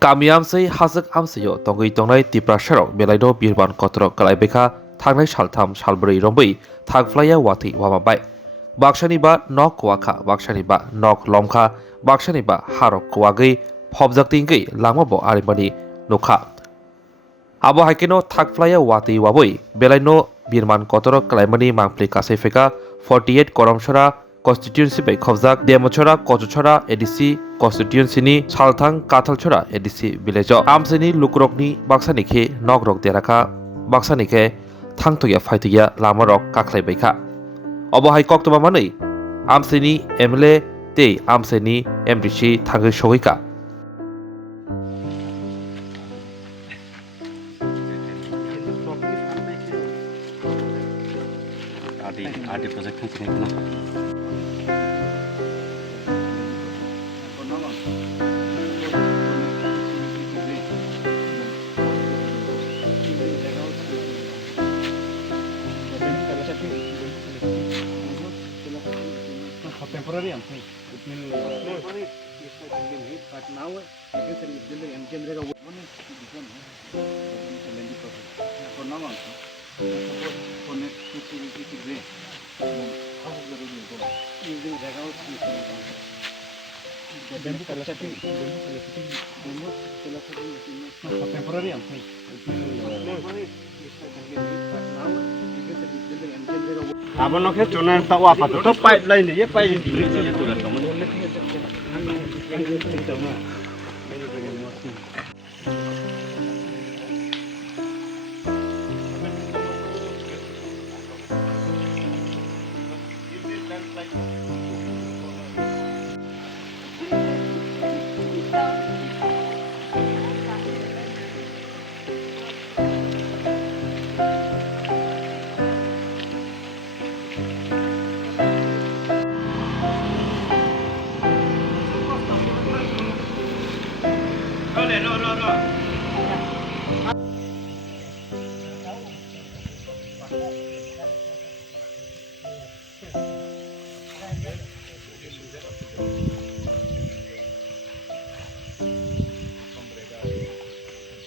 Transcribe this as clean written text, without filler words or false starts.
Kamiamsai Hazak Amsayo Tongui Tongnai Tipra Sharok Belaido Birban Kotorok Kalaibeka Tangnai Shaltam Shalburi Rombai Thagflaya Wati Wamabai Bakshaniba Nok Waka Bakshaniba Nok Lomka Bakshaniba Harok Kwagi Phobjaktinggi Lamabo Aribani Nukha Abo Haikeno Thagflaya Wati Waboi Belaino Birman Kotorok Kalaimani Mangpli Kasefeka 48 Koromshara Constituency by Khobjak Demochora Kochochora ADC Constituency ni Salthang Kathalchora ADC village Amseni Lukrokni Baksani ke Nogrok Deraka Baksani ke Thangtoya Faitiya Lamarok Kaklai Baika Obohai Koktoma Mani Amseni MLA Te Amseni MDC Thangai Shohika Adi project kan temporary and it will but now I guess it will be MKM rega one is different lengthy process for now also for next 2 days how is the road will go using rega for temporary and it will but now I guess it will be MKM rega Abang nak cuman tahu apa tu pipeline ni, pipeline ni. No.